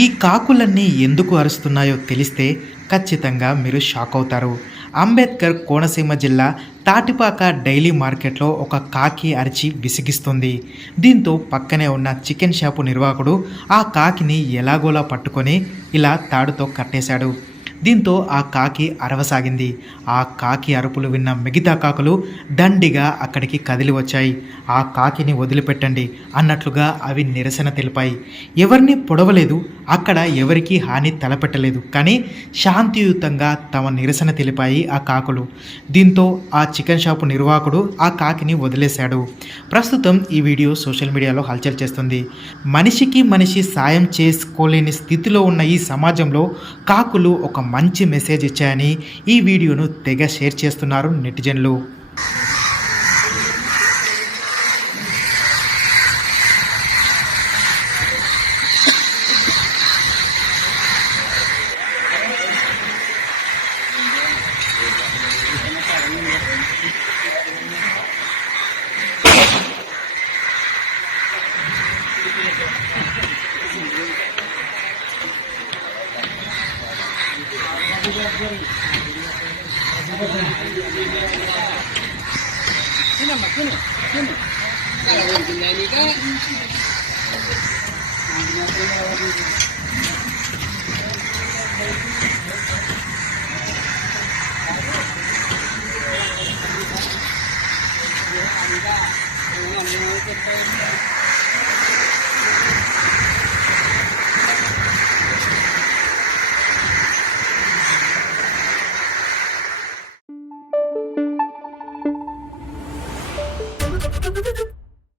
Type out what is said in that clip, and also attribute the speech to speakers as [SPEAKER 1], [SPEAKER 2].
[SPEAKER 1] ఈ కాకులన్నీ ఎందుకు అరుస్తున్నాయో తెలిస్తే ఖచ్చితంగా మీరు షాక్ అవుతారు. అంబేద్కర్ కోనసీమ జిల్లా తాటిపాక డైలీ మార్కెట్లో ఒక కాకి అరిచి విసిగిస్తుంది. దీంతో పక్కనే ఉన్న చికెన్ షాపు నిర్వాహకుడు ఆ కాకిని ఎలాగోలా పట్టుకొని ఇలా తాడుతో కట్టేశాడు. దీంతో ఆ కాకి అరవసాగింది. ఆ కాకి అరుపులు విన్న మిగతా కాకులు దండిగా అక్కడికి కదిలి వచ్చాయి. ఆ కాకిని వదిలిపెట్టండి అన్నట్లుగా అవి నిరసన తెలిపాయి. ఎవరిని పొడవలేదు అక్కడ ఎవరికీ హాని తలపెట్టలేదు. కానీ శాంతియుతంగా తమ నిరసన తెలిపాయి ఆ కాకులు. దీంతో ఆ చికెన్ షాపు నిర్వాహకుడు ఆ కాకిని వదిలేశాడు. ప్రస్తుతం ఈ వీడియో సోషల్ మీడియాలో హల్చల్ చేస్తుంది. మనిషికి మనిషి సాయం చేసుకోలేని స్థితిలో ఉన్న ఈ సమాజంలో కాకులు ఒక మంచి మెసేజ్ ఇచ్చాయని ఈ వీడియోను తెగ షేర్ చేస్తున్నారు నెటిజన్లు. Sini, Mas. Sini. Sini.
[SPEAKER 2] Kalau yang gini ini kan. Thank you. Thank you.